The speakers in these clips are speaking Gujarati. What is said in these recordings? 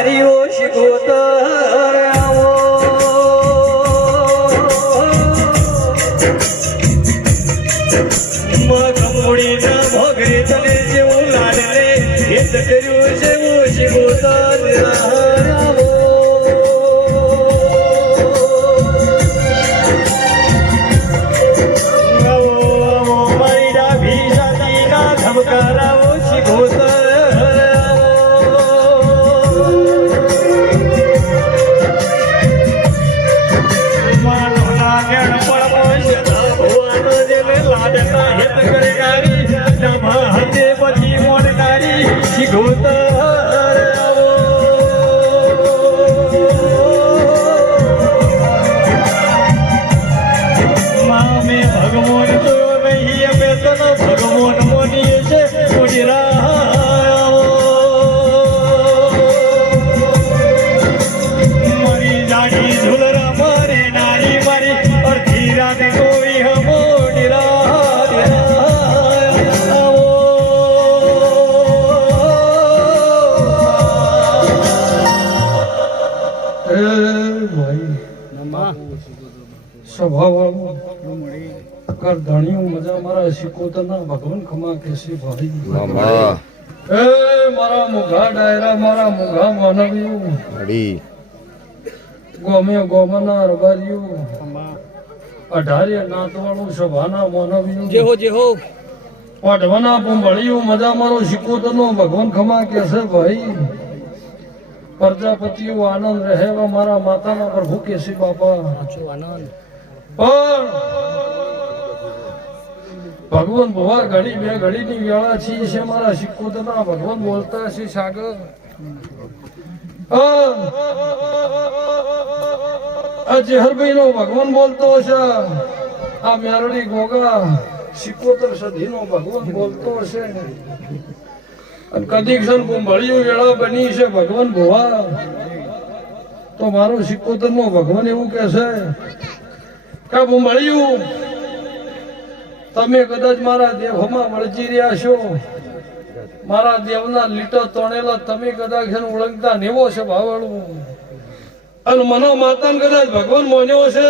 મારીઓ શિકોતર આવો કંબોડીના ભોગરે તને જેવું લાડલે હિત કર્યું છે હું શિકોતર આવો મારી ડાભી સાતીના ધબકારાઓ શિકોતર મજા મારા શિકોતરના ભગવાન ખમા કેસી ભાઈ એ મારા મુઘા ડાયરા મારા મુઘા માનવ્યું ગોમે ગોમના રબાર્યું 18 નાતવાળું સભાના માનવ્યું જેહો જેહો પાડવાના પુંભળિયું મજા મારો શિકોતરનો ભગવાન ખમા કેસે ભાઈ પ્રજાપતિઓ આનંદ રહેવા મારા માતાના પ્રભુ કેસી બાપા આનંદ પણ ભગવાન ભવા ઘડી બે ઘડીની વેળા છે મારા શિકોતરના ભગવાન બોલતા છે સાગર આ જેહરભાઈ નો ભગવાન બોલતો છે આ મેરડી ગોગા શિકોતર સધી નો ભગવાન બોલતો છે અને કદી ક્ષણ કુંભળિયું વેળા બની છે ભગવાન ભવા તો મારો શિકોતર નો ભગવાન એવું કે છે કે કુંભળિયું તમે કદાચ મારા દેહમાં વળજી રહ્યા છો મારા દેવના લીટો તણેલા તમે કદાચ ઓળંગતા નેવો છે ભાવળું અને મનો માતાને કદાચ ભગવાન મોન્યો છે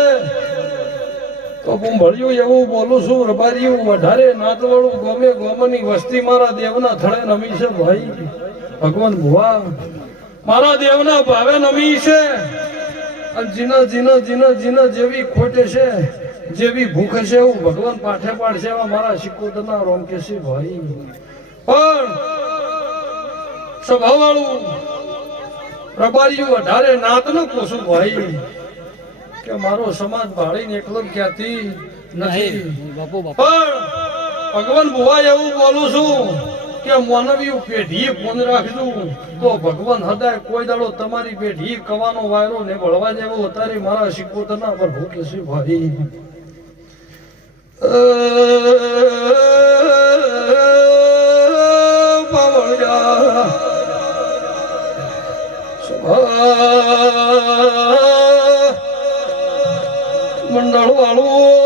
તો હું ભળ્યું એવું બોલું છું રબાર્યું વધારે નાતવાળું ગમે ગોમની વસ્તી મારા દેવના થળે નમી છે ભાઈ ભગવાન ભુવા મારા દેવના ભાવે નમી છે અને જીના જીના જીના જીના જેવી ખોટે છે જેવી ભૂખ છે એવું ભગવાન પાઠે પાડશે એવા મારા શિકોતરના રોમ કે છે ભાઈ પણ સ્વભાવવાળું રબારીયું 18 નાતનો કોશું ભાઈ કે મારો સમાજ ભાળીને એકલો ક્યાંથી નથી પણ ભગવાન ભુવા એવું બોલું છું કે માનવી પેઢી ફોન રાખજો તો ભગવાન હદાય કોઈ દાડો તમારી પેઢી કવાનો વાયરો ને ભળવા જેવો અત્યારે મારા શિકોતરના પર ભૂકે છે ભાઈ મંડળ વાળું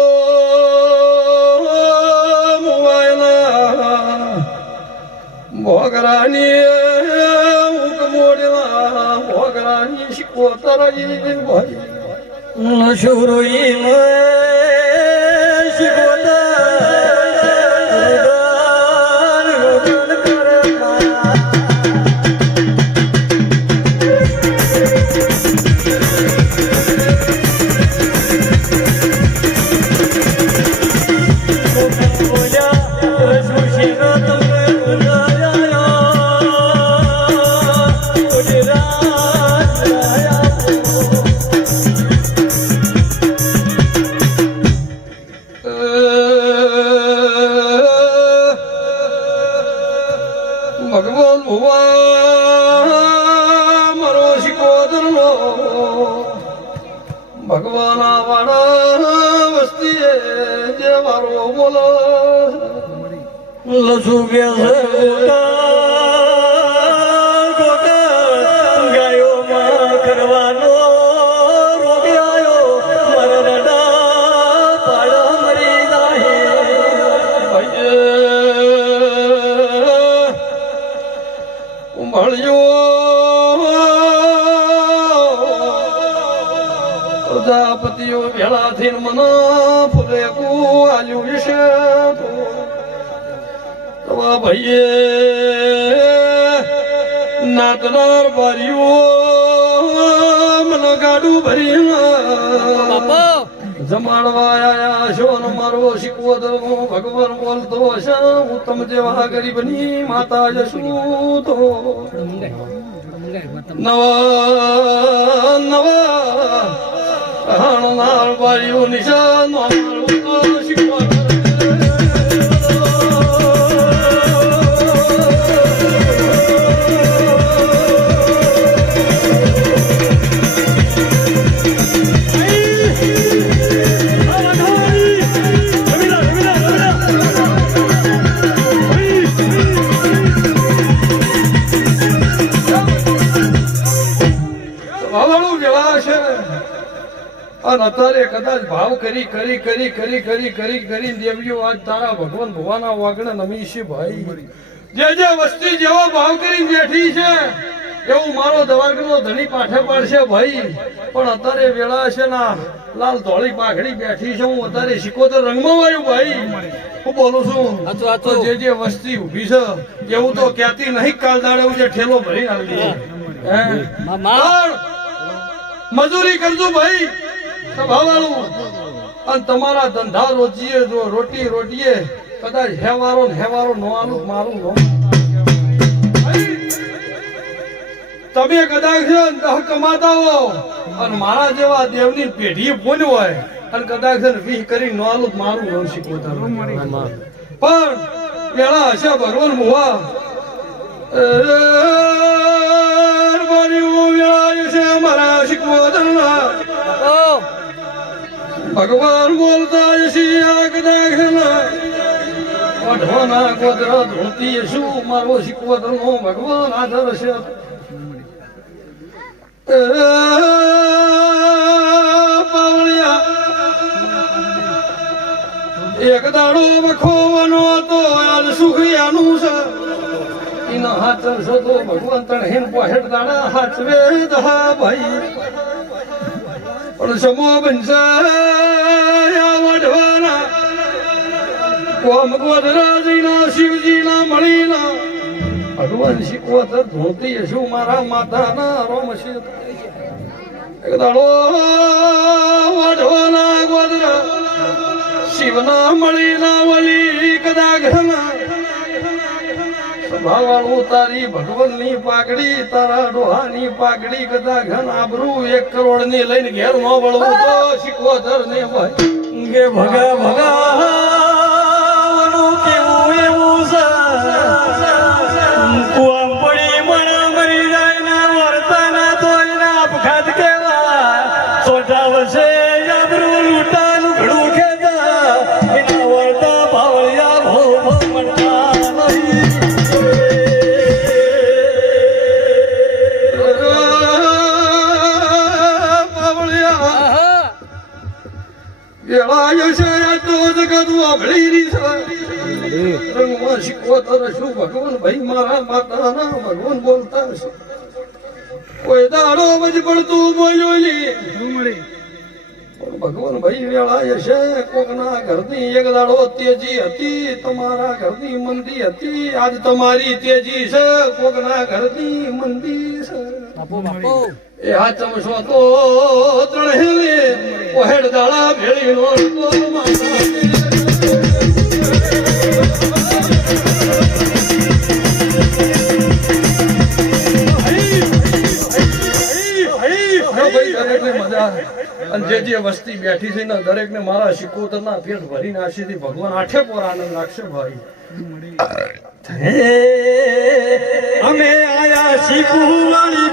મોવાયના ભોગરાની ઉકમોડવા ભોગરાની શિકોતર ભાઈ નશુરોઈ ભગવાન ભુવા મારો શિકોતરનો ભગવાન વાળા વસ્તી જે મારો બોલો લસુ કે ગાયો માં કરવાનો રોગ આવ્યો મરડા પાડો મરી જાય ભળ્યો પ્રજાપતિઓ ભેળા થઈને મને ફૂલે આલ્યું વિશે તવા ભાઈએ નાતનાર બારીઓ મને ગાડું ભરી જમાડવા આયા છો ને મારો શીખવો ધર્મો ભગવાન બોલતો હશે હું તમ જેવા ગરીબની માતા જશું તો નવા નવા હાણનાર બારીઓ નિશાન શીખવા અત્યારે કદાચ ભાવ કરી કરી કરી કરી કરી કરી કરી દેવીઓ આજ તારા ભગવાન ભુવાના વાગણે નમી છે ભાઈ જે વસ્તી જેવો ભાવ કરી બેઠી છે એવું મારો દવારનો ધણી પાઠે પાડશે ભાઈ પણ અત્યારે વેળા છે ના લાલ ધોળી પાઘડી બેઠી છે હું અત્યારે સિકોતર રંગમાં વાયું ભાઈ હું બોલું છું તો જે વસ્તી ઊભી છે એવું તો ક્યાંથી નહીં કાલ દાડે જે ઠેલો ભરી આવી મજૂરી કરજો ભાઈ સભાવાળું અને તમારા ધંધા રોજીએ જો રોટીએ કદાચ હેવારો નો આલું મારું નો તમે કદાચ કમાતા હો અને મારા જેવા દેવની પેઢી બોલ્યું હોય અને કદાચ વીહ કરી નો આલું મારું નો શીખવતા પણ પેલા હશે ભગવાન મુવા મારા શીખવો ભગવાન બોલતા કદાચ ગોદરા ધોતી શું મારો શીખવો ભગવાન આદર છે એક દાડો વખોવાનો હતો આજ સુખિયાનું છે એના હાથ શોધો ભગવાન તણ પોહેટ દાડા હાચવે દહા ભાઈ પણ સમો બંસાયા વઢવાના કોમ ગોધરાજીના શિવજીના મળીના ભગવાન શીખવતર ધોતી શું મારા માતાના રોમ છે એક દાડો વઢવાના ગોધરા શિવના મળીના વલી કદાચ ભાવાળું તારી ભગવાનની પાઘડી તારા ડોહાની પાઘડી કદાચ ઘન આબરૂ 1 કરોડ ની લઈને ઘેર નો વળવું તો શીખવતર ને ભાઈ કે ભગા ભગાવાનું કેવું એવું છે કુઆમ પડી મણા મરી જાય ના વર્તાના તોયના અપઘાત કેવા સોટા વસે આબરૂ લૂટાનું ઘડું ખેતા એના વર્તા ભાવળિયા ભો મણતા નહીં ભગવાન ભાઈ મારા માતાના ભગવાન બોલતા હશે કોઈ દાડો વજ પડતું બોલ્યો ભગવાન ભાઈ વેળા હશે કોકના ઘરની એક દાડો તેજી હતી તમારા ઘરની મંદી હતી આજ તમારી તેજી છે કોકના ઘરની મંદી છે એ હાચમશો તો ત્રણેલે ઓહેડ દાડા ભેળી નો જે વસ્તી બેઠી છે ને દરેક ને મારા શિકોતર ના પેટ ભરી નાખી ભગવાન આઠે પોર આનંદ રાખશે ભાઈ અમે આયા શીખુવાણી